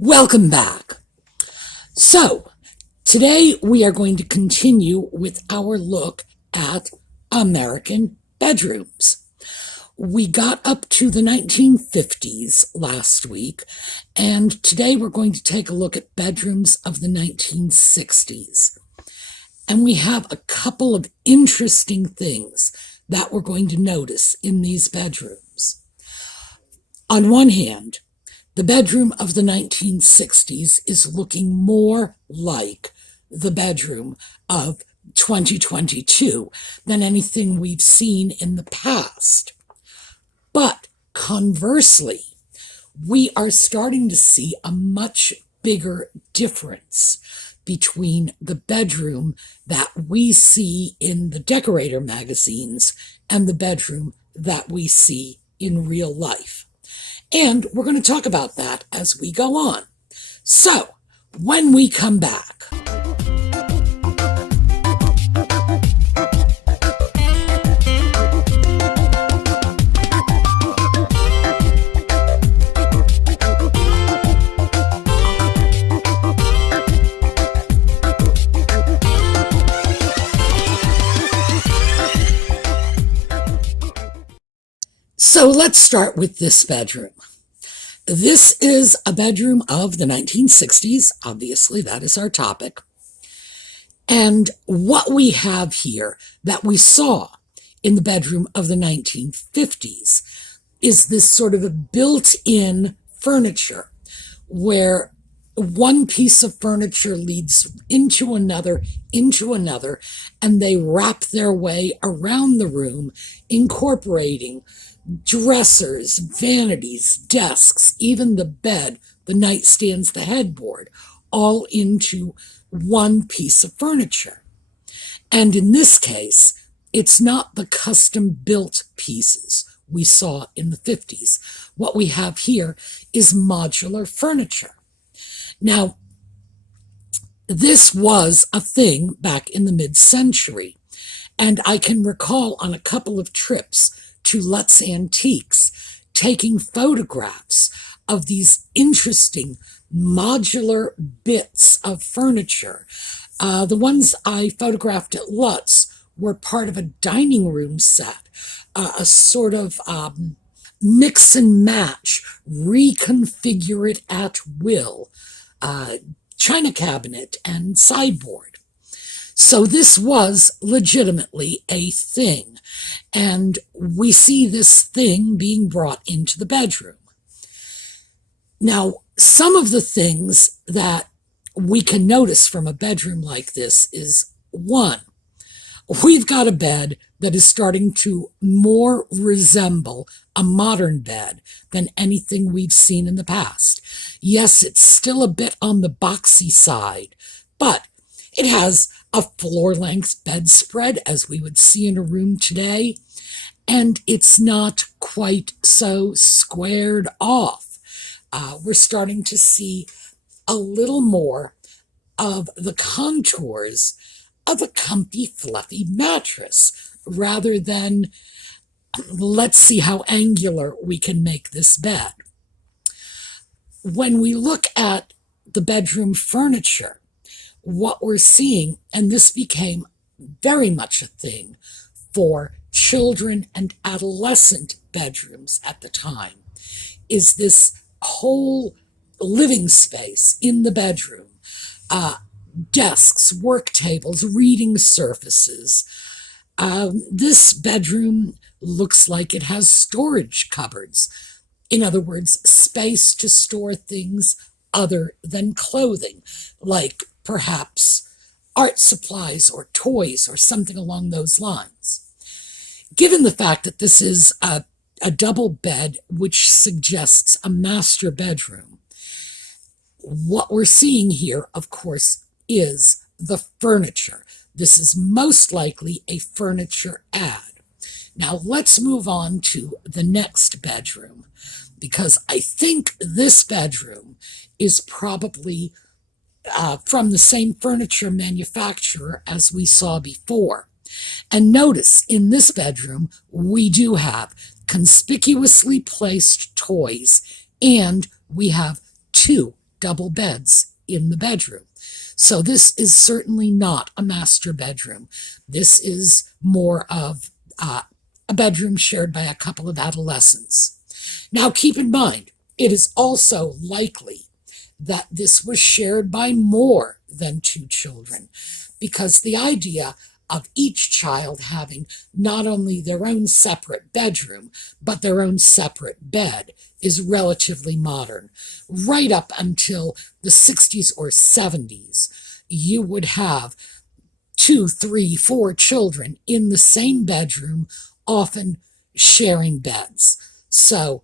Welcome back. So, today we are going to continue with our look at American bedrooms. We got up to the 1950s last week, and today we're going to take a look at bedrooms of the 1960s. And we have a couple of interesting things that we're going to notice in these bedrooms. On one hand, the bedroom of the 1960s is looking more like the bedroom of 2022 than anything we've seen in the past. But conversely, we are starting to see a much bigger difference between the bedroom that we see in the decorator magazines and the bedroom that we see in real life. And we're going to talk about that as we go on. So, when we come back. So let's start with this bedroom. This is a bedroom of the 1960s. Obviously, that is our topic. And what we have here that we saw in the bedroom of the 1950s is this sort of a built-in furniture where one piece of furniture leads into another, and they wrap their way around the room, incorporating dressers, vanities, desks, even the bed, the nightstands, the headboard, all into one piece of furniture. And in this case, it's not the custom-built pieces we saw in the 50s. What we have here is modular furniture. Now, this was a thing back in the mid-century, and I can recall on a couple of trips to Lutz Antiques, taking photographs of these interesting modular bits of furniture. The ones I photographed at Lutz were part of a dining room set, a sort of mix and match, reconfigure it at will, china cabinet and sideboard. So this was legitimately a thing, and we see this thing being brought into the bedroom. Now, some of the things that we can notice from a bedroom like this is, one, we've got a bed that is starting to more resemble a modern bed than anything we've seen in the past. Yes, it's still a bit on the boxy side, but it has a floor-length bedspread, as we would see in a room today, and it's not quite so squared off. We're starting to see a little more of the contours of a comfy, fluffy mattress, rather than let's see how angular we can make this bed. When we look at the bedroom furniture, what we're seeing, and this became very much a thing for children and adolescent bedrooms at the time, is this whole living space in the bedroom. Desks, work tables, reading surfaces. This bedroom looks like it has storage cupboards. In other words, space to store things other than clothing, like perhaps art supplies or toys or something along those lines. Given the fact that this is a double bed, which suggests a master bedroom, what we're seeing here, of course, is the furniture. This is most likely a furniture ad. Now let's move on to the next bedroom, because I think this bedroom is probably from the same furniture manufacturer as we saw before. And notice in this bedroom, we do have conspicuously placed toys, and we have two double beds in the bedroom. So this is certainly not a master bedroom. This is more of a bedroom shared by a couple of adolescents. Now keep in mind, it is also likely that this was shared by more than two children, because the idea of each child having not only their own separate bedroom, but their own separate bed is relatively modern. Right up until the 60s or 70s, you would have 2, 3, 4 children in the same bedroom, often sharing beds. So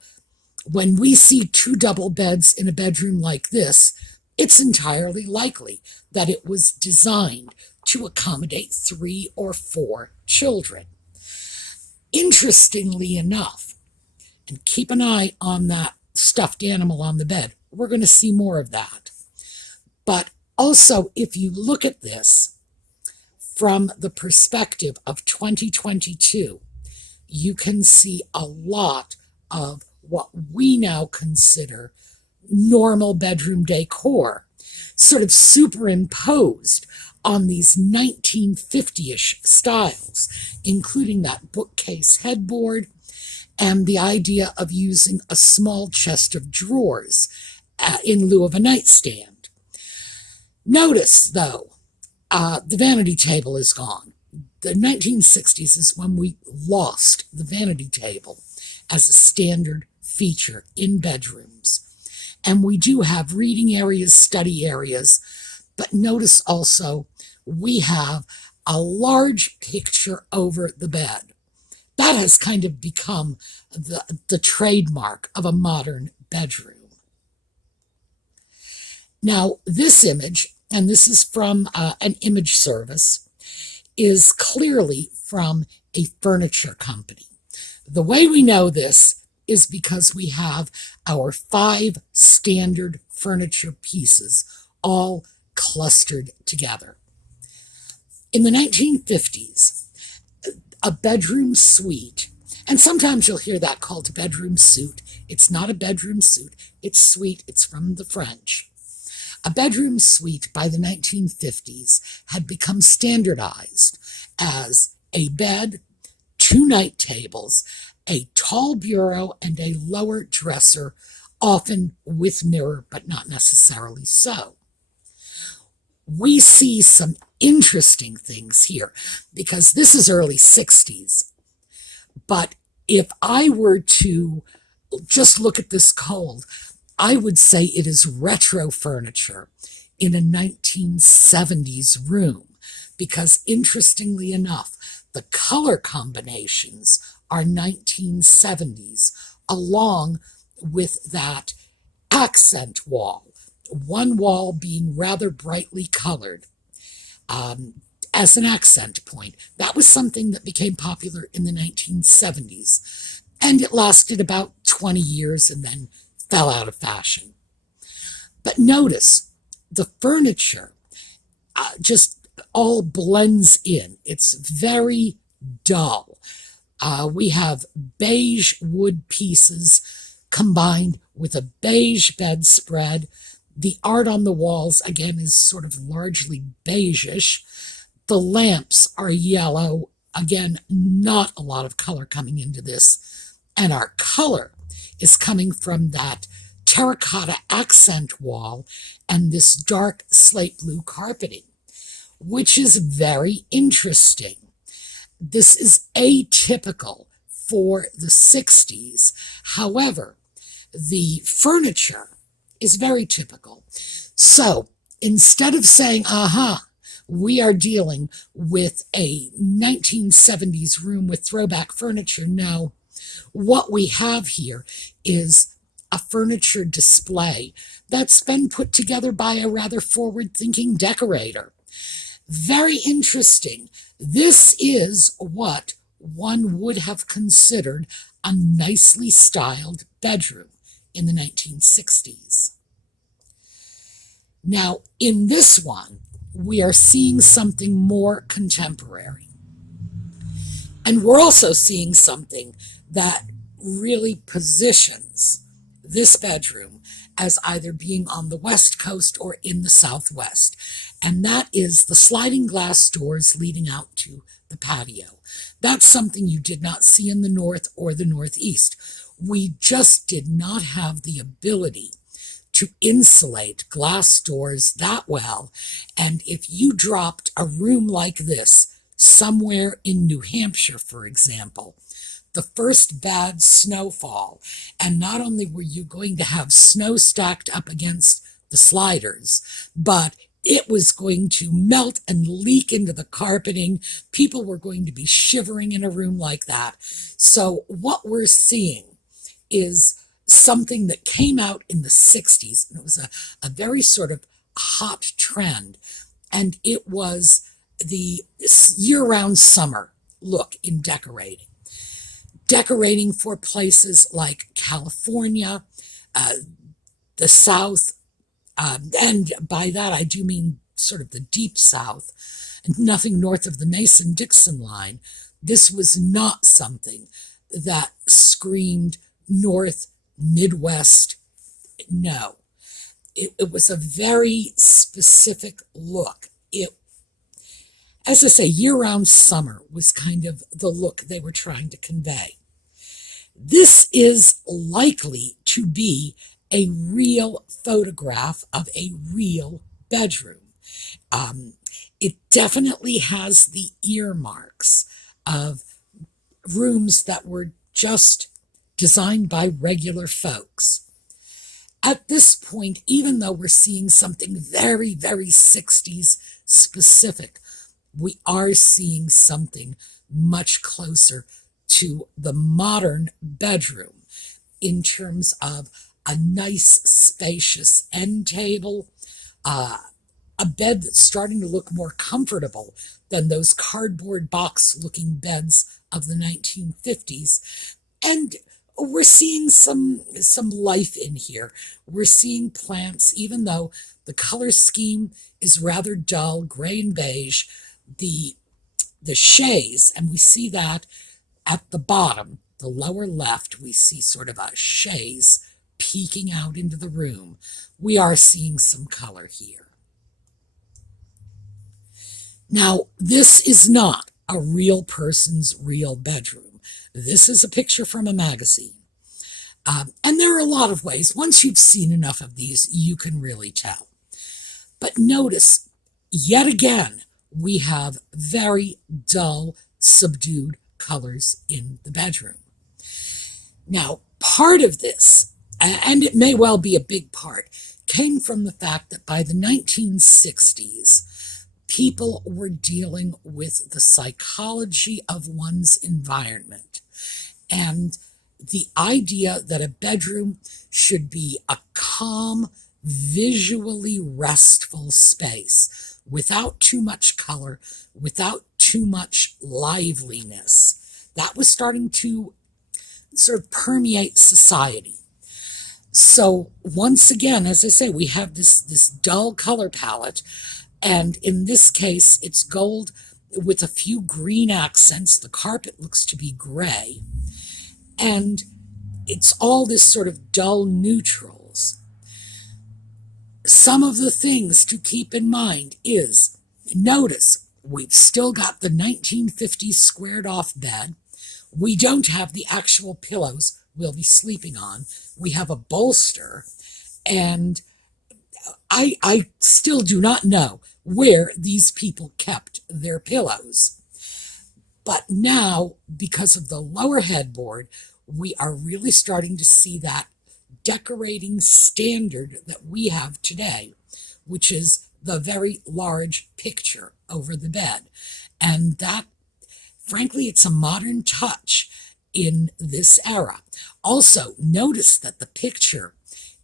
when we see 2 double beds in a bedroom like this, it's entirely likely that it was designed to accommodate 3 or 4 children. Interestingly enough, and keep an eye on that stuffed animal on the bed, we're going to see more of that. But also, if you look at this from the perspective of 2022, you can see a lot of what we now consider normal bedroom decor, sort of superimposed on these 1950-ish styles, including that bookcase headboard and the idea of using a small chest of drawers in lieu of a nightstand. Notice, though, the vanity table is gone. The 1960s is when we lost the vanity table as a standard feature in bedrooms. And we do have reading areas, study areas, but notice also we have a large picture over the bed. That has kind of become the trademark of a modern bedroom. Now, this image, and this is from an image service, is clearly from a furniture company. The way we know this is because we have our 5 standard furniture pieces all clustered together. In the 1950s, a bedroom suite, and sometimes you'll hear that called a bedroom suite. It's not a bedroom suite, it's suite, it's from the French. A bedroom suite by the 1950s had become standardized as a bed, 2 night tables, a tall bureau, and a lower dresser, often with mirror, but not necessarily so. We see some interesting things here, because this is early 60s. But if I were to just look at this cold, I would say it is retro furniture in a 1970s room, because interestingly enough, the color combinations are 1970s, along with that accent wall, one wall being rather brightly colored as an accent point. That was something that became popular in the 1970s, and it lasted about 20 years and then fell out of fashion. But notice, the furniture just all blends in. It's very dull. We have beige wood pieces combined with a beige bedspread. The art on the walls, again, is sort of largely beigeish. The lamps are yellow. Again, not a lot of color coming into this. And our color is coming from that terracotta accent wall and this dark slate blue carpeting, which is very interesting. This is atypical for the 60s. However, the furniture is very typical. So instead of saying, we are dealing with a 1970s room with throwback furniture, no, what we have here is a furniture display that's been put together by a rather forward-thinking decorator. Very interesting. This is what one would have considered a nicely styled bedroom in the 1960s. Now, in this one, we are seeing something more contemporary. And we're also seeing something that really positions this bedroom as either being on the West Coast or in the Southwest. And that is the sliding glass doors leading out to the patio. That's something you did not see in the North or the Northeast. We just did not have the ability to insulate glass doors that well. And if you dropped a room like this somewhere in New Hampshire, for example, the first bad snowfall, and not only were you going to have snow stacked up against the sliders, but it was going to melt and leak into the carpeting. People were going to be shivering in a room like that. So what we're seeing is something that came out in the 60s, and it was a very sort of hot trend, and it was the year-round summer look in decorating. Decorating for places like California, the South, and by that I do mean sort of the deep South, and nothing north of the Mason-Dixon line. This was not something that screamed North, Midwest. No, it was a very specific look. As I say, year-round summer was kind of the look they were trying to convey. This is likely to be a real photograph of a real bedroom. It definitely has the earmarks of rooms that were just designed by regular folks. At this point, even though we're seeing something very, very 60s specific, we are seeing something much closer to the modern bedroom in terms of a nice, spacious end table, a bed that's starting to look more comfortable than those cardboard box-looking beds of the 1950s. And we're seeing some life in here. We're seeing plants, even though the color scheme is rather dull, gray and beige. The chaise, and we see that at the bottom, the lower left, we see sort of a chaise peeking out into the room. We are seeing some color here. Now, this is not a real person's real bedroom. This is a picture from a magazine. And there are a lot of ways. Once you've seen enough of these, you can really tell. But notice, yet again, we have very dull, subdued colors in the bedroom. Now, part of this, and it may well be a big part, came from the fact that by the 1960s, people were dealing with the psychology of one's environment. And the idea that a bedroom should be a calm, visually restful space without too much color, without too much liveliness. That was starting to sort of permeate society. So once again, as I say, we have this dull color palette, and in this case, it's gold with a few green accents. The carpet looks to be gray, and it's all this sort of dull neutrals. Some of the things to keep in mind is, notice, we've still got the 1950s squared off bed. We don't have the actual pillows we'll be sleeping on. We have a bolster, and I still do not know where these people kept their pillows. But now, because of the lower headboard, we are really starting to see that decorating standard that we have today, which is the very large picture over the bed. And that, frankly, it's a modern touch in this era. Also, notice that the picture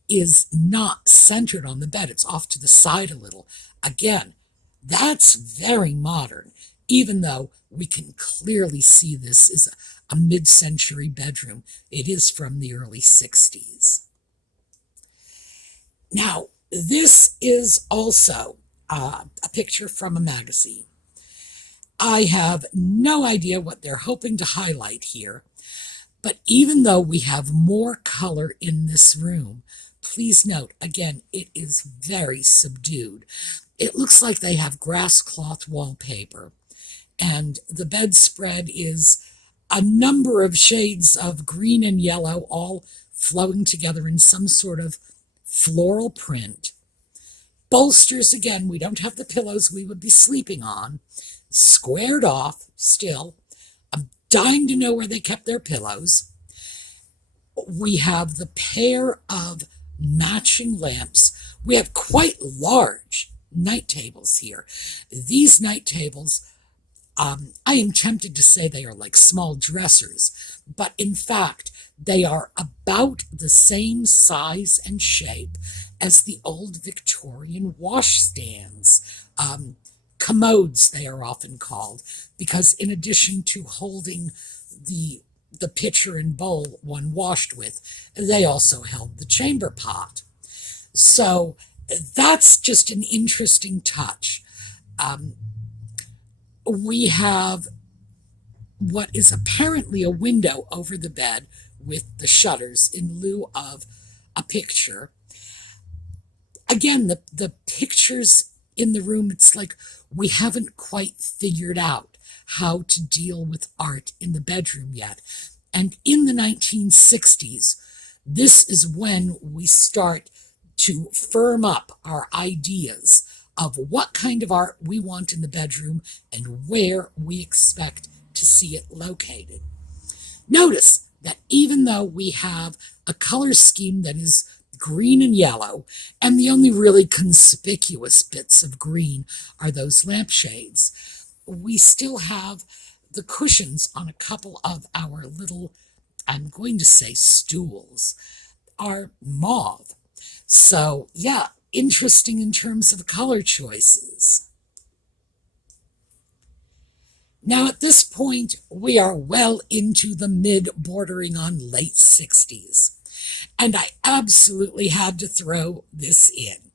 is not centered on the bed. It's off to the side a little. Again, that's very modern, even though we can clearly see this is a mid-century bedroom. It is from the early 60s. Now, this is also a picture from a magazine. I have no idea what they're hoping to highlight here, but even though we have more color in this room, please note, again, it is very subdued. It looks like they have grass cloth wallpaper, and the bedspread is a number of shades of green and yellow, all flowing together in some sort of floral print. Bolsters, again, we don't have the pillows we would be sleeping on. Squared off, still. I'm dying to know where they kept their pillows. We have the pair of matching lamps. We have quite large night tables here. These night tables, I am tempted to say they are like small dressers, but in fact, they are about the same size and shape as the old Victorian washstands. Commodes, they are often called, because in addition to holding the pitcher and bowl one washed with, they also held the chamber pot. So that's just an interesting touch. We have what is apparently a window over the bed with the shutters in lieu of a picture. Again, the pictures in the room, it's like we haven't quite figured out how to deal with art in the bedroom yet. And in the 1960s, this is when we start to firm up our ideas of what kind of art we want in the bedroom and where we expect to see it located. Notice that even though we have a color scheme that is green and yellow, and the only really conspicuous bits of green are those lampshades, we still have the cushions on a couple of our little, I'm going to say stools, are mauve. So yeah, interesting in terms of color choices. Now at this point, we are well into the mid bordering on late 60s. And I absolutely had to throw this in.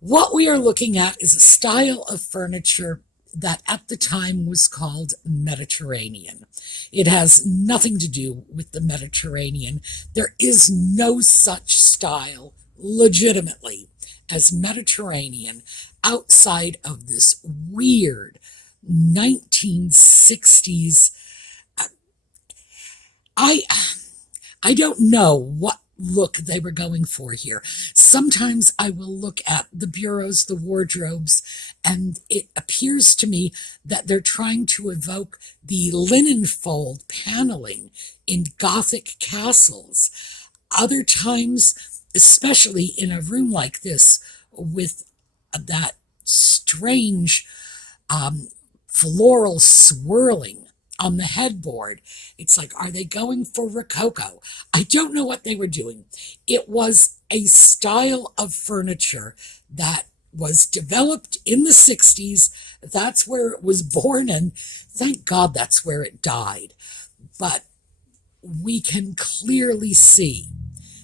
What we are looking at is a style of furniture that at the time was called Mediterranean. It has nothing to do with the Mediterranean. There is no such style, legitimately, as Mediterranean outside of this weird 1960s. I don't know what look they were going for here. Sometimes I will look at the bureaus, the wardrobes, and it appears to me that they're trying to evoke the linen fold paneling in Gothic castles. Other times, especially in a room like this with that strange floral swirling on the headboard, it's like, are they going for Rococo? I don't know what they were doing. It was a style of furniture that was developed in the 60s. That's where it was born, and thank God that's where it died. But we can clearly see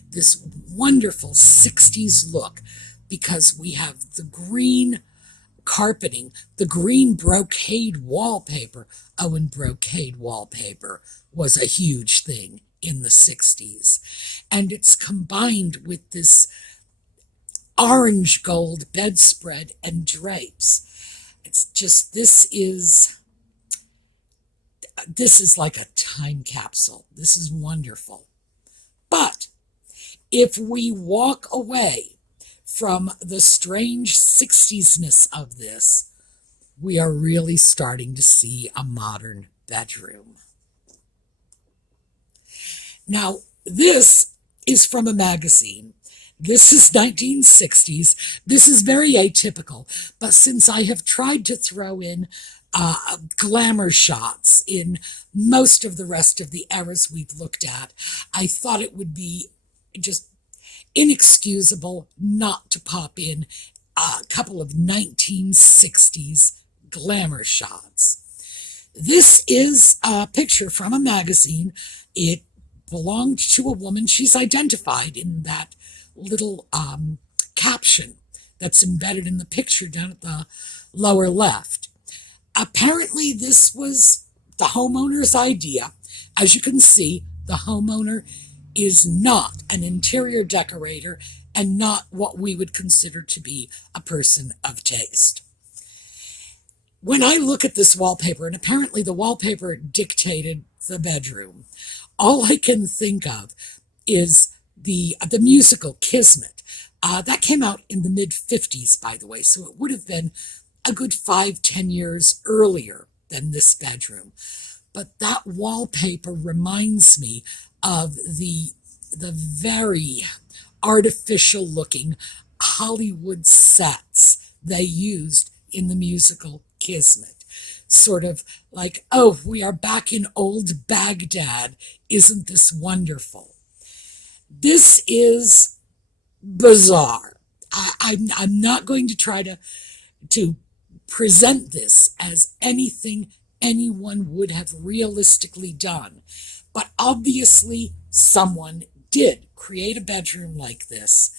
this wonderful 60s look because we have the green carpeting, the green brocade wallpaper. Oh, and brocade wallpaper was a huge thing in the 60s. And it's combined with this orange gold bedspread and drapes. It's just, this is like a time capsule. This is wonderful. But if we walk away from the strange 60s-ness of this, we are really starting to see a modern bedroom. Now, this is from a magazine. This is 1960s. This is very atypical, but since I have tried to throw in glamour shots in most of the rest of the eras we've looked at, I thought it would be just inexcusable not to pop in a couple of 1960s glamour shots. This is a picture from a magazine. It belonged to a woman. She's identified in that little caption that's embedded in the picture down at the lower left. Apparently, this was the homeowner's idea. As you can see, the homeowner is not an interior decorator and not what we would consider to be a person of taste. When I look at this wallpaper, and apparently the wallpaper dictated the bedroom, all I can think of is the musical Kismet. That came out in the mid-50s, by the way, so it would have been a good 5-10 years earlier than this bedroom. But that wallpaper reminds me of the very artificial-looking Hollywood sets they used in the musical Kismet. Sort of like, oh, we are back in old Baghdad. Isn't this wonderful? This is bizarre. I'm not going to try to present this as anything anyone would have realistically done. But obviously, someone did create a bedroom like this.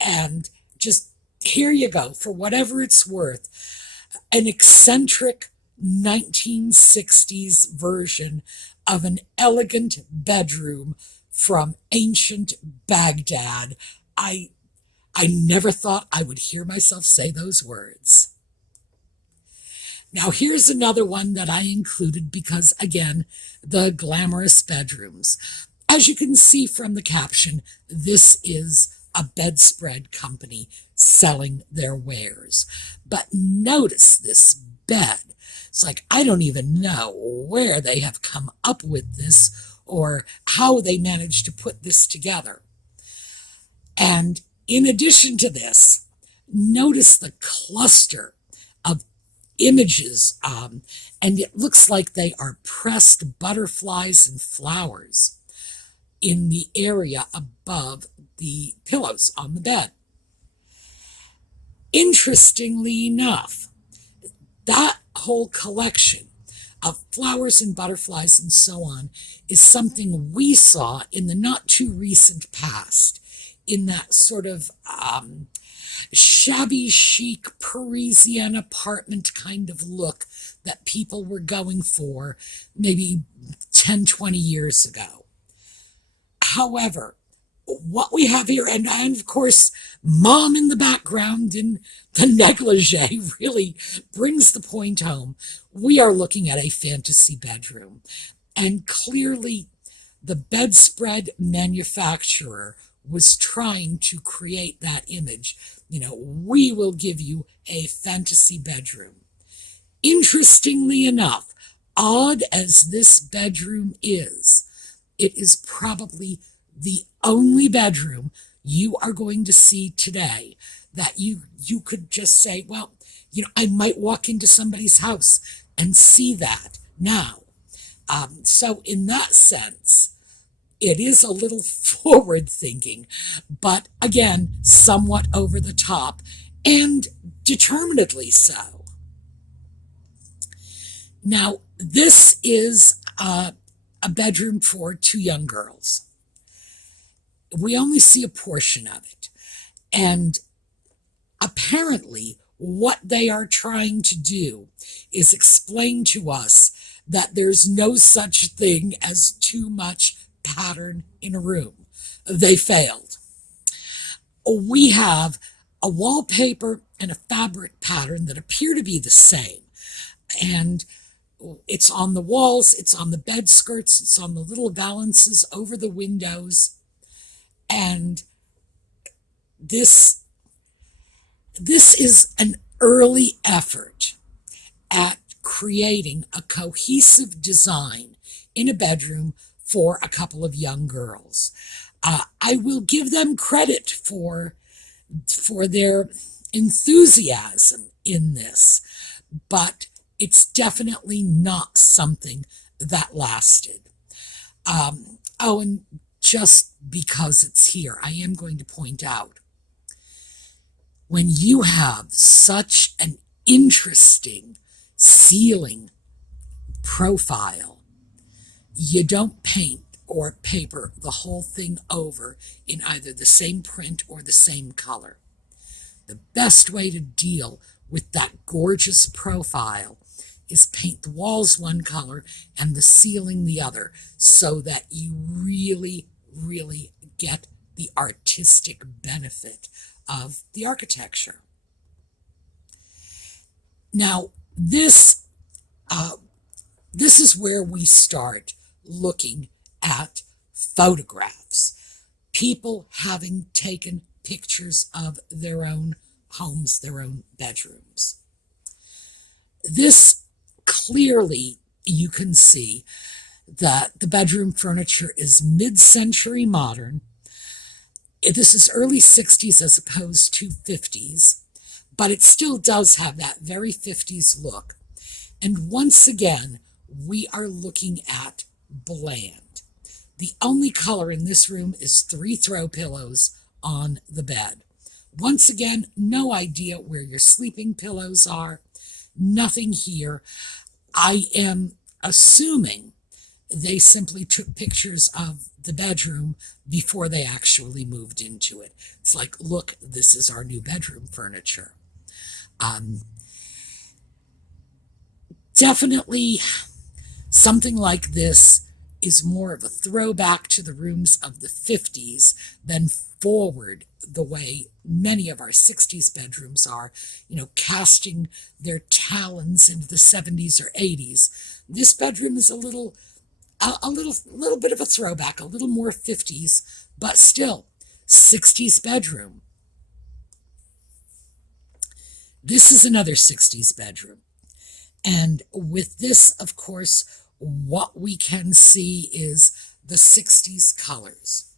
And just here you go, for whatever it's worth, an eccentric 1960s version of an elegant bedroom from ancient Baghdad. I never thought I would hear myself say those words. Now here's another one that I included because, again, the glamorous bedrooms. As you can see from the caption, this is a bedspread company selling their wares. But notice this bed. It's like, I don't even know where they have come up with this or how they managed to put this together. And in addition to this, notice the cluster of images, and it looks like they are pressed butterflies and flowers in the area above the pillows on the bed. Interestingly enough, that whole collection of flowers and butterflies and so on is something we saw in the not too recent past, in that sort of shabby chic Parisian apartment kind of look that people were going for maybe 10, 20 years ago. However, what we have here, and of course, Mom in the background in the negligee really brings the point home. We are looking at a fantasy bedroom. And clearly, the bedspread manufacturer was trying to create that image. You know, we will give you a fantasy bedroom. Interestingly enough, odd as this bedroom is, it is probably the only bedroom you are going to see today that you could just say, well, you know, I might walk into somebody's house and see that now. So in that sense, it is a little forward thinking, but again, somewhat over the top and determinedly so. Now, this is a bedroom for two young girls. We only see a portion of it. And apparently, what they are trying to do is explain to us that there's no such thing as too much pattern in a room. They failed. We have a wallpaper and a fabric pattern that appear to be the same. And it's on the walls, it's on the bed skirts, it's on the little valances over the windows. And this is an early effort at creating a cohesive design in a bedroom for a couple of young girls. I will give them credit for their enthusiasm in this, but it's definitely not something that lasted. And just because it's here, I am going to point out, when you have such an interesting ceiling profile, you don't paint or paper the whole thing over in either the same print or the same color. The best way to deal with that gorgeous profile is paint the walls one color and the ceiling the other, so that you really, really get the artistic benefit of the architecture. Now, this is where we start looking at photographs. People having taken pictures of their own homes, their own bedrooms. This clearly, you can see that the bedroom furniture is mid-century modern. This is early 60s as opposed to 50s, but it still does have that very 50s look. And once again, we are looking at bland. The only color in this room is 3 throw pillows on the bed. Once again, no idea where your sleeping pillows are. Nothing here. I am assuming they simply took pictures of the bedroom before they actually moved into it. It's like, look, this is our new bedroom furniture. Definitely something like this is more of a throwback to the rooms of the 50s than forward the way many of our 60s bedrooms are, casting their talons into the 70s or 80s. This bedroom is a little bit of a throwback, a little more 50s, but still 60s bedroom. This is another 60s bedroom. And with this, of course, what we can see is the 60s colors.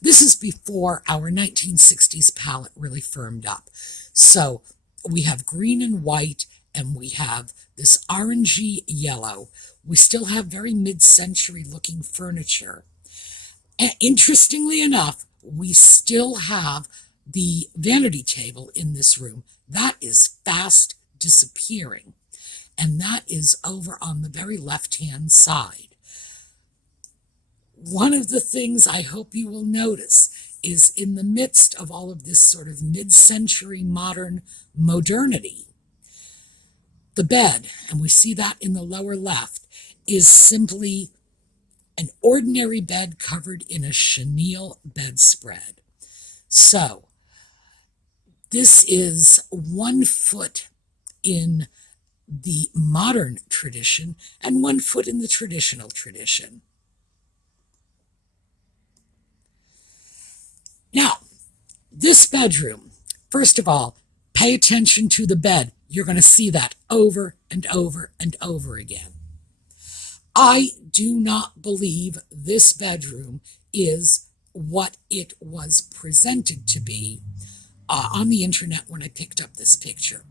This is before our 1960s palette really firmed up. So we have green and white, and we have this orangey yellow. We still have very mid-century looking furniture. And interestingly enough, we still have the vanity table in this room. That is fast disappearing. And that is over on the very left-hand side. One of the things I hope you will notice is in the midst of all of this sort of mid-century modern modernity, the bed, and we see that in the lower left, is simply an ordinary bed covered in a chenille bedspread. So this is 1 foot in the modern tradition and 1 foot in the traditional tradition. Now, this bedroom, first of all, pay attention to the bed. You're going to see that over and over and over again. I do not believe this bedroom is what it was presented to be on the internet when I picked up this picture.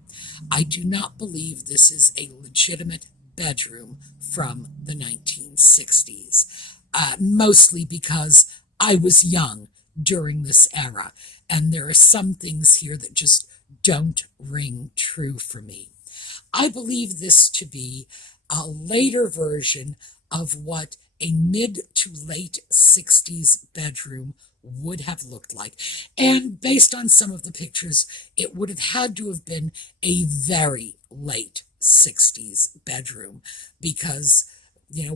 I do not believe this is a legitimate bedroom from the 1960s, mostly because I was young during this era, and there are some things here that just don't ring true for me. I believe this to be a later version of what a mid to late 60s bedroom would have looked like. And based on some of the pictures, it would have had to have been a very late 60s bedroom because,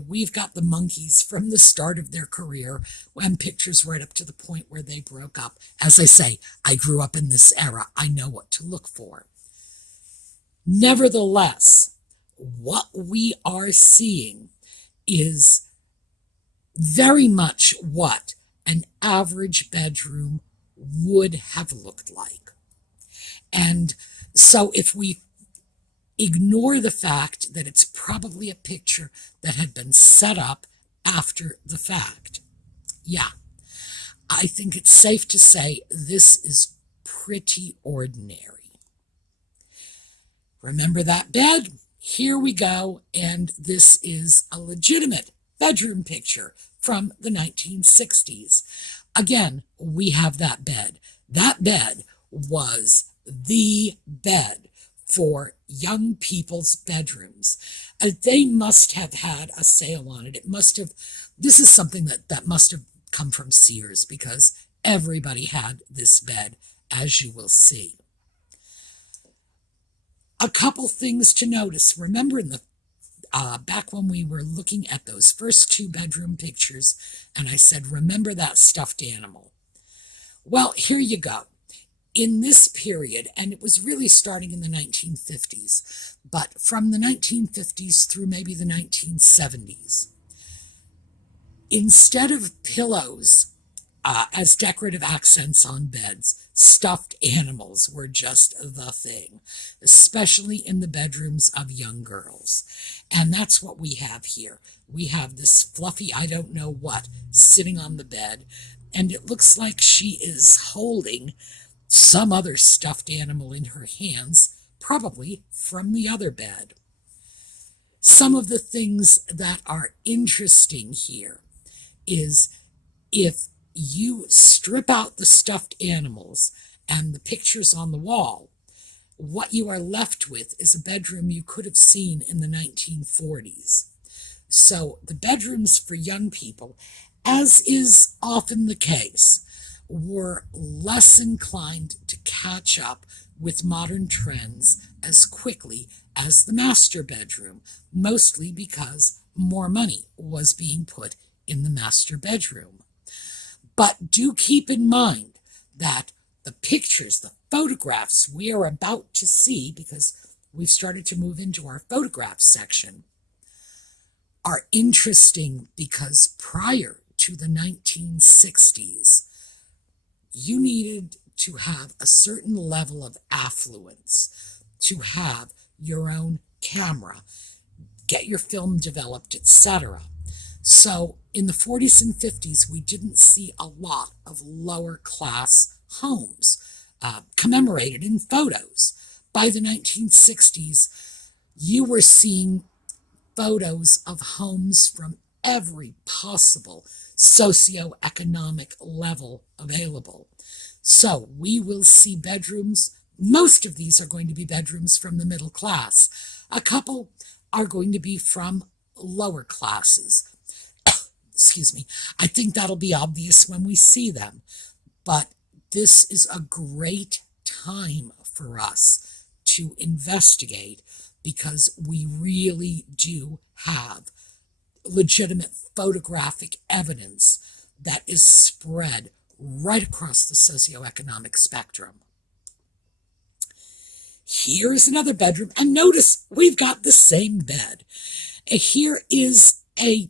we've got the monkeys from the start of their career and pictures right up to the point where they broke up. As I say, I grew up in this era. I know what to look for. Nevertheless, what we are seeing is very much what an average bedroom would have looked like. And so if we ignore the fact that it's probably a picture that had been set up after the fact, I think it's safe to say this is pretty ordinary. Remember that bed? Here we go, and this is a legitimate bedroom picture from the 1960s. Again, we have that bed. That bed was the bed for young people's bedrooms. They must have had a sale on it. This is something that must have come from Sears because everybody had this bed, as you will see. A couple things to notice. Remember in the back when we were looking at those first 2 bedroom pictures, and I said, remember that stuffed animal. Well, here you go. In this period, and it was really starting in the 1950s, but from the 1950s through maybe the 1970s, instead of pillows as decorative accents on beds, stuffed animals were just the thing, especially in the bedrooms of young girls. And that's what we have here. We have this fluffy I don't know what sitting on the bed, and it looks like she is holding some other stuffed animal in her hands, probably from the other bed. Some of the things that are interesting here is if you strip out the stuffed animals and the pictures on the wall, what you are left with is a bedroom you could have seen in the 1940s. So the bedrooms for young people, as is often the case, were less inclined to catch up with modern trends as quickly as the master bedroom, mostly because more money was being put in the master bedroom. But do keep in mind that the pictures, the photographs we are about to see, because we've started to move into our photograph section, are interesting because prior to the 1960s, you needed to have a certain level of affluence to have your own camera, get your film developed, etc. So in the 40s and 50s, we didn't see a lot of lower class homes commemorated in photos. By the 1960s, you were seeing photos of homes from every possible socioeconomic level available. So we will see bedrooms. Most of these are going to be bedrooms from the middle class. A couple are going to be from lower classes. Excuse me. I think that'll be obvious when we see them. But this is a great time for us to investigate because we really do have legitimate photographic evidence that is spread right across the socioeconomic spectrum. Here's another bedroom, and notice we've got the same bed. Here is a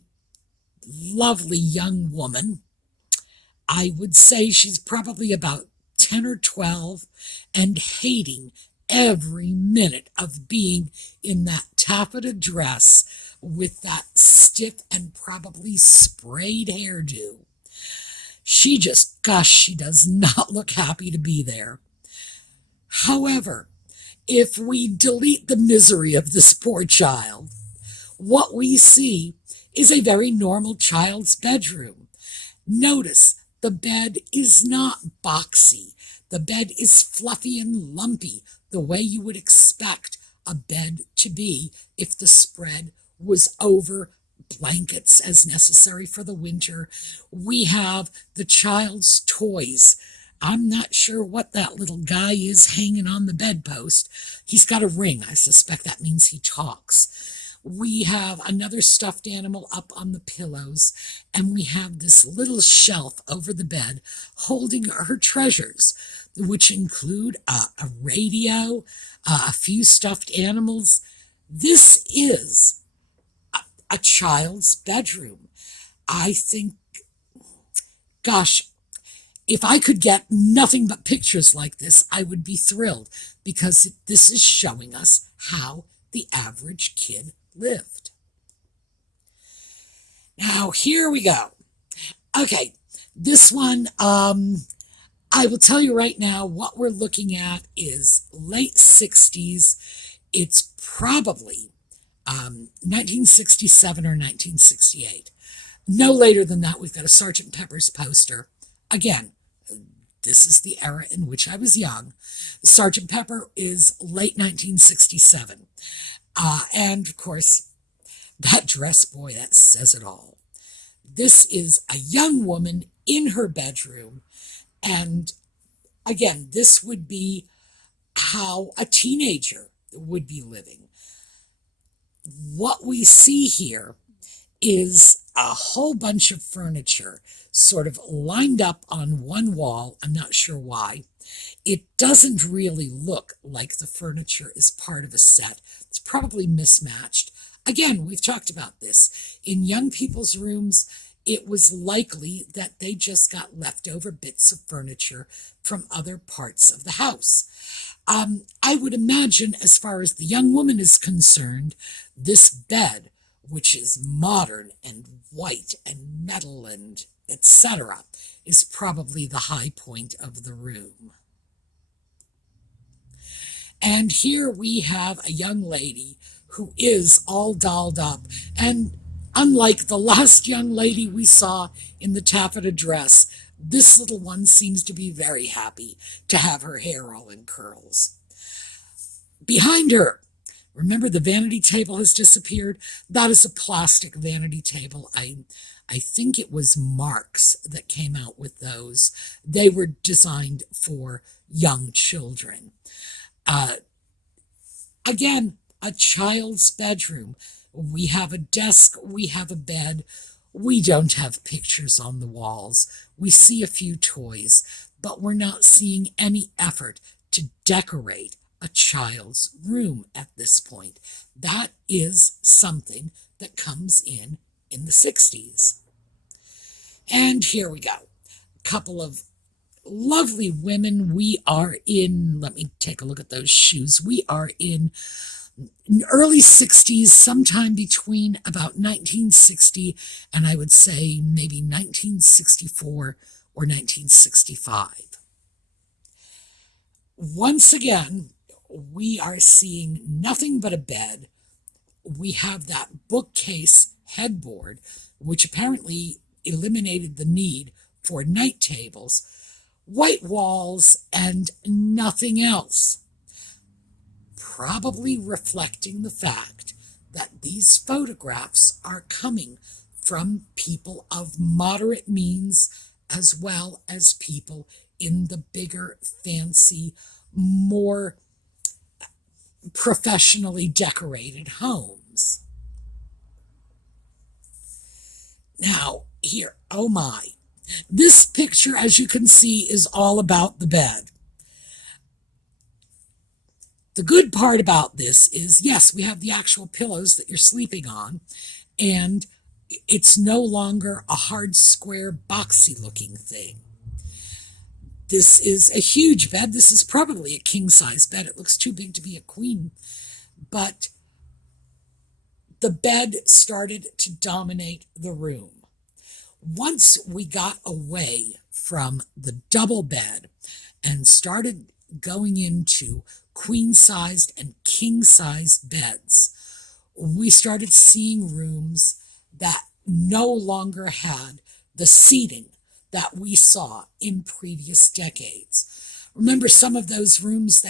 lovely young woman. I would say she's probably about 10 or 12 and hating every minute of being in that taffeta dress with that stiff and probably sprayed hairdo. She just, gosh, she does not look happy to be there. However, if we delete the misery of this poor child, what we see is a very normal child's bedroom. Notice the bed is not boxy. The bed is fluffy and lumpy, the way you would expect a bed to be if the spread was over blankets as necessary for the winter. We have the child's toys. I'm not sure what that little guy is hanging on the bedpost. He's got a ring. I suspect that means he talks. We have another stuffed animal up on the pillows, and we have this little shelf over the bed holding her treasures, which include a radio, a few stuffed animals. This is a child's bedroom. I think, gosh, if I could get nothing but pictures like this, I would be thrilled, because this is showing us how the average kid lived. Now, here we go. Okay, this one, I will tell you right now, what we're looking at is late 60s. It's probably 1967 or 1968. No later than that, we've got a Sgt. Pepper's poster. Again, this is the era in which I was young. Sgt. Pepper is late 1967. And, of course, that dress, boy, that says it all. This is a young woman in her bedroom. And, again, this would be how a teenager would be living. what we see here is a whole bunch of furniture sort of lined up on one wall. I'm not sure why. It doesn't really look like the furniture is part of a set. It's probably mismatched. Again, we've talked about this. In young people's rooms, it was likely that they just got leftover bits of furniture from other parts of the house. I would imagine, as far as the young woman is concerned, this bed, which is modern and white and metal and etc., is probably the high point of the room. And here we have a young lady who is all dolled up. And unlike the last young lady we saw in the taffeta dress, this little one seems to be very happy to have her hair all in curls. Behind her, remember the vanity table has disappeared? That is a plastic vanity table. I think it was Marks that came out with those. They were designed for young children. Again, a child's bedroom. We have a desk, we have a bed. We don't have pictures on the walls. We see a few toys, but we're not seeing any effort to decorate a child's room at this point. That is something that comes in the 60s. And here we go. A couple of lovely women. We are in, let me take a look at those shoes. We are in early 60s, sometime between about 1960 and I would say maybe 1964 or 1965. Once again, we are seeing nothing but a bed. We have that bookcase headboard, which apparently eliminated the need for night tables, white walls, and nothing else. Probably reflecting the fact that these photographs are coming from people of moderate means as well as people in the bigger, fancy, more professionally decorated homes. Now, here, oh my. This picture, as you can see, is all about the bed. The good part about this is, yes, we have the actual pillows that you're sleeping on, and it's no longer a hard, square, boxy-looking thing. This is a huge bed. This is probably a king-size bed. It looks too big to be a queen, but the bed started to dominate the room. Once we got away from the double bed and started going into queen-sized and king-sized beds, we started seeing rooms that no longer had the seating that we saw in previous decades. Remember, some of those rooms,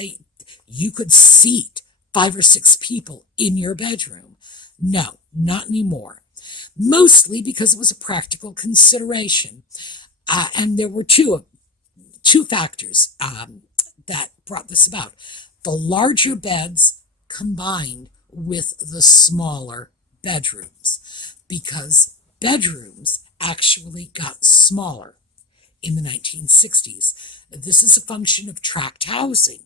you could seat 5 or 6 people in your bedroom. No, not anymore. Mostly because it was a practical consideration. And there were two factors that brought this about. The larger beds combined with the smaller bedrooms, because bedrooms actually got smaller in the 1960s. This is a function of tract housing.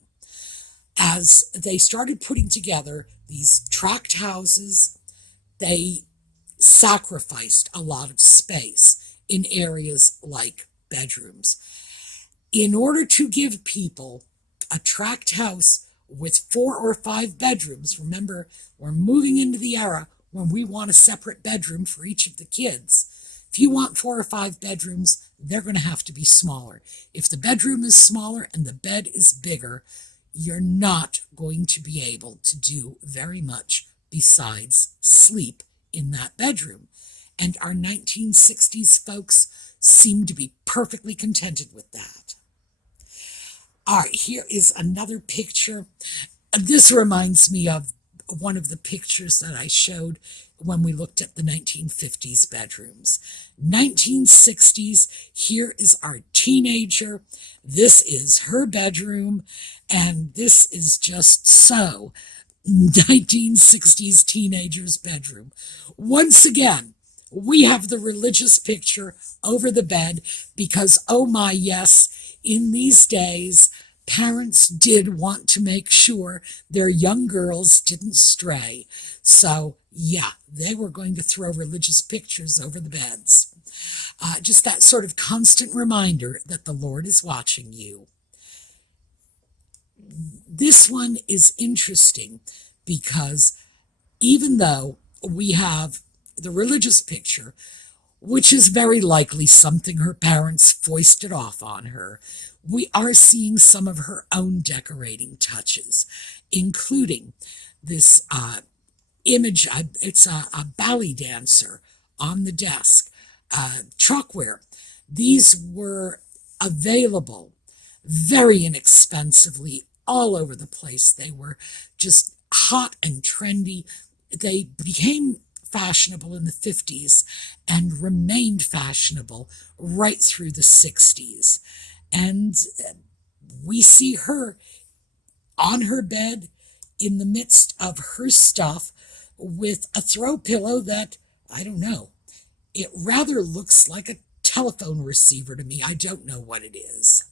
As they started putting together these tract houses, they sacrificed a lot of space in areas like bedrooms. In order to give people a tract house with 4 or 5 bedrooms, remember, we're moving into the era when we want a separate bedroom for each of the kids. If you want 4 or 5 bedrooms, they're going to have to be smaller. If the bedroom is smaller and the bed is bigger, you're not going to be able to do very much besides sleep in that bedroom. And our 1960s folks seem to be perfectly contented with that. All right, here is another picture. This reminds me of one of the pictures that I showed when we looked at the 1950s bedrooms. 1960s, here is our teenager. This is her bedroom, and this is just so 1960s teenager's bedroom. Once again, we have the religious picture over the bed because, oh my, yes, in these days, parents did want to make sure their young girls didn't stray. So, yeah, they were going to throw religious pictures over the beds. Just that sort of constant reminder that the Lord is watching you. This one is interesting because even though we have the religious picture, which is very likely something her parents foisted off on her, we are seeing some of her own decorating touches, including this image. It's a ballet dancer on the desk, chalkware. These were available very inexpensively all over the place. They were just hot and trendy. They became fashionable in the 50s and remained fashionable right through the 60s. And we see her on her bed in the midst of her stuff with a throw pillow that, I don't know, it rather looks like a telephone receiver to me. I don't know what it is.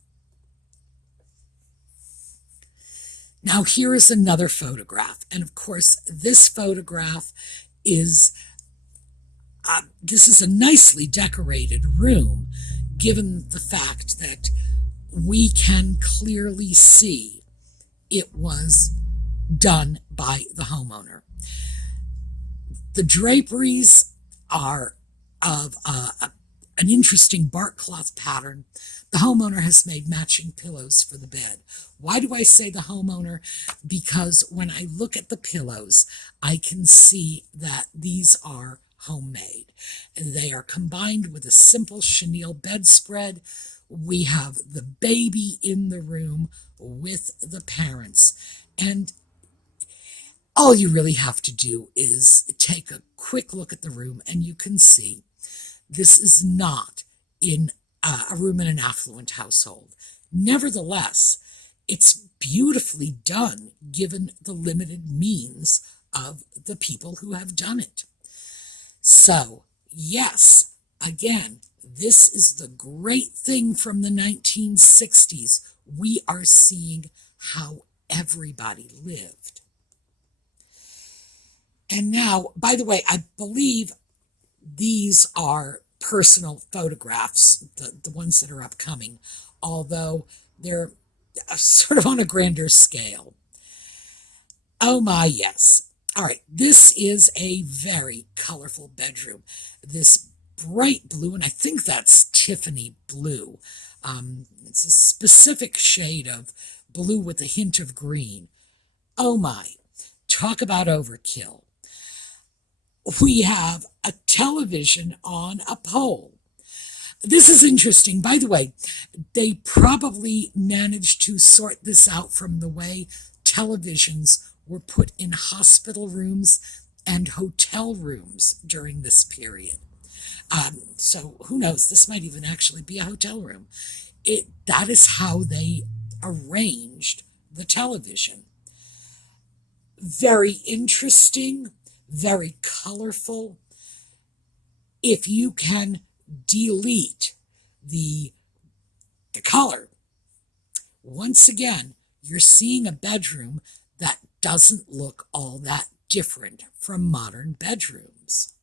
Now, here is another photograph. And of course, this photograph is, this is a nicely decorated room, given the fact that we can clearly see it was done by the homeowner. The draperies are of an interesting bark cloth pattern. The homeowner has made matching pillows for the bed. Why do I say the homeowner? Because when I look at the pillows, I can see that these are homemade. They are combined with a simple chenille bedspread. We have the baby in the room with the parents. And all you really have to do is take a quick look at the room and you can see this is not in a room in an affluent household. Nevertheless, it's beautifully done given the limited means of the people who have done it. So, yes, again, this is the great thing from the 1960s. We are seeing how everybody lived. And now, by the way, I believe these are personal photographs, the ones that are upcoming, although they're sort of on a grander scale. Oh my, yes. All right, this is a very colorful bedroom. This bright blue, and I think that's Tiffany blue. It's a specific shade of blue with a hint of green. Oh my, talk about overkill. We have a television on a pole. This is interesting. By the way, they probably managed to sort this out from the way televisions were put in hospital rooms and hotel rooms during this period. So who knows? This might even actually be a hotel room. That is how they arranged the television. Very interesting. Very colorful. If you can delete the color, once again, you're seeing a bedroom that doesn't look all that different from modern bedrooms.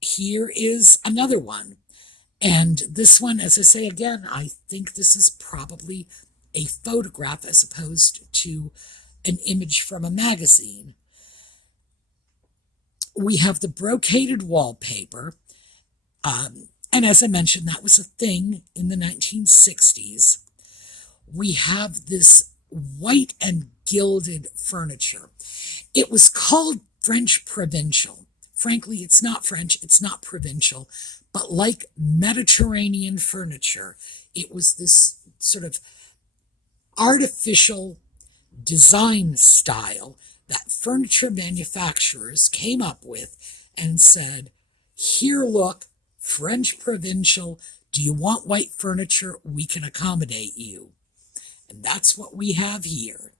Here is another one. And this one, as I say again, I think this is probably a photograph as opposed to an image from a magazine. We have the brocaded wallpaper. And as I mentioned, that was a thing in the 1960s. We have this white and gilded furniture. It was called French provincial. Frankly, it's not French, it's not provincial, but like Mediterranean furniture, it was this sort of artificial design style that furniture manufacturers came up with and said, here, look, French provincial, do you want white furniture? We can accommodate you. And that's what we have here.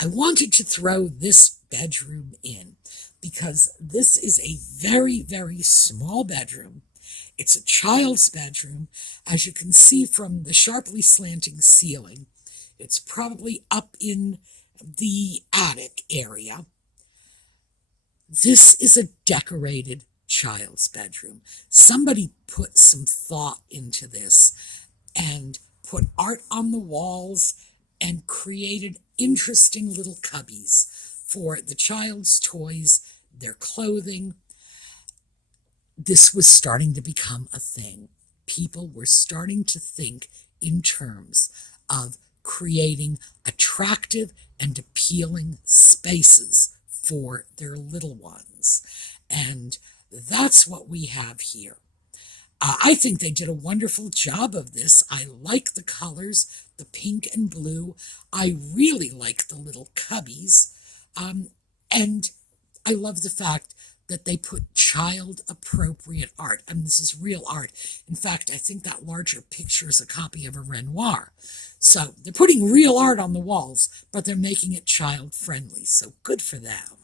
I wanted to throw this bedroom in because this is a very, very small bedroom. It's a child's bedroom. As you can see from the sharply slanting ceiling, it's probably up in the attic area. This is a decorated child's bedroom. Somebody put some thought into this and put art on the walls and created interesting little cubbies for the child's toys, their clothing. This was starting to become a thing. People were starting to think in terms of creating attractive and appealing spaces for their little ones. And that's what we have here. I think they did a wonderful job of this. I like the colors, the pink and blue. I really like the little cubbies. And I love the fact that they put child-appropriate art. I mean, this is real art. In fact, I think that larger picture is a copy of a Renoir. So they're putting real art on the walls, but they're making it child-friendly. So good for them.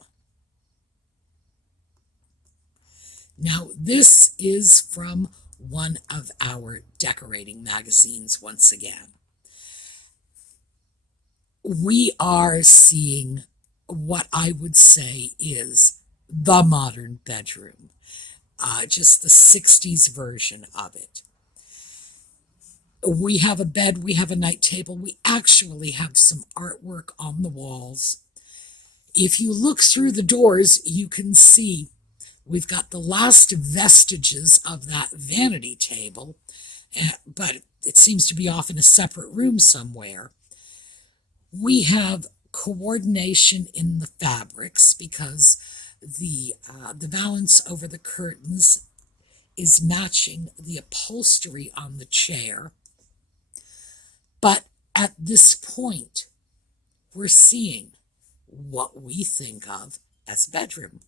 Now, this is from one of our decorating magazines once again. We are seeing what I would say is the modern bedroom, just the 60s version of it. We have a bed, we have a night table, we actually have some artwork on the walls. If you look through the doors, you can see we've got the last vestiges of that vanity table, but it seems to be off in a separate room somewhere. We have coordination in the fabrics because the valance over the curtains is matching the upholstery on the chair. But at this point, we're seeing what we think of as bedroom.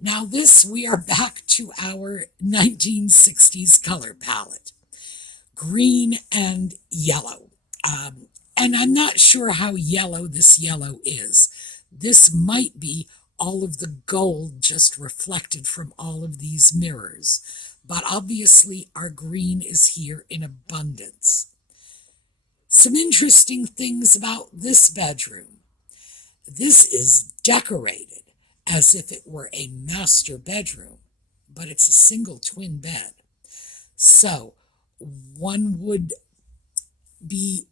Now this, we are back to our 1960s color palette. Green and yellow. And I'm not sure how yellow this yellow is. This might be all of the gold just reflected from all of these mirrors. But obviously our green is here in abundance. Some interesting things about this bedroom. This is decorated as if it were a master bedroom, but it's a single twin bed. So one would be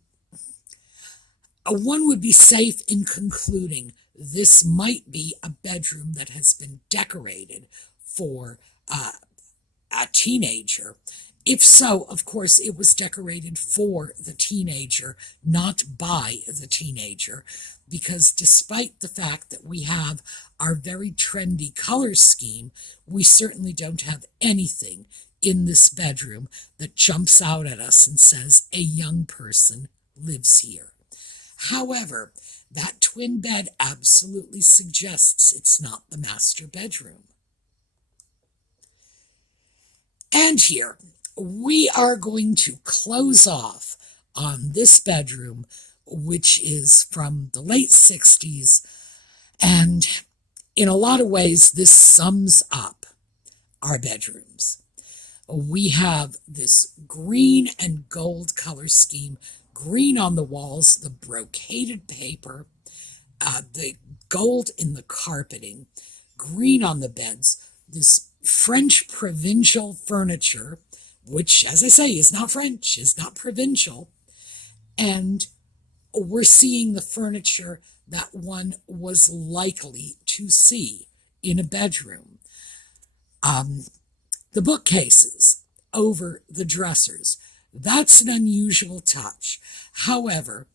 safe in concluding this might be a bedroom that has been decorated for a teenager. If so, of course, it was decorated for the teenager, not by the teenager, because despite the fact that we have our very trendy color scheme, we certainly don't have anything in this bedroom that jumps out at us and says a young person lives here. However, that twin bed absolutely suggests it's not the master bedroom. And here, we are going to close off on this bedroom, which is from the late 60s. And in a lot of ways, this sums up our bedrooms. We have this green and gold color scheme, green on the walls, the brocaded paper, the gold in the carpeting, green on the beds, this French provincial furniture, which, as I say, is not French, is not provincial. And we're seeing the furniture that one was likely to see in a bedroom. The bookcases over the dressers, that's an unusual touch. However,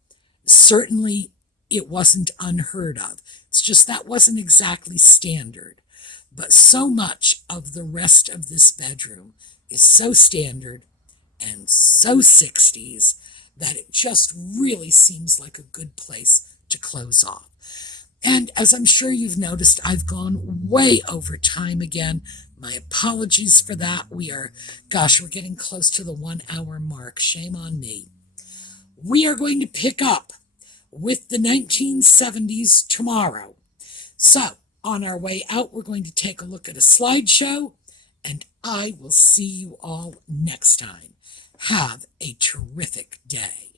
certainly it wasn't unheard of. It's just that wasn't exactly standard. But so much of the rest of this bedroom is so standard and so 60s that it just really seems like a good place to close off. And as I'm sure you've noticed, I've gone way over time again. My apologies for that. We're getting close to the 1 hour mark. Shame on me. We are going to pick up with the 1970s tomorrow. So, on our way out, we're going to take a look at a slideshow, and I will see you all next time. Have a terrific day.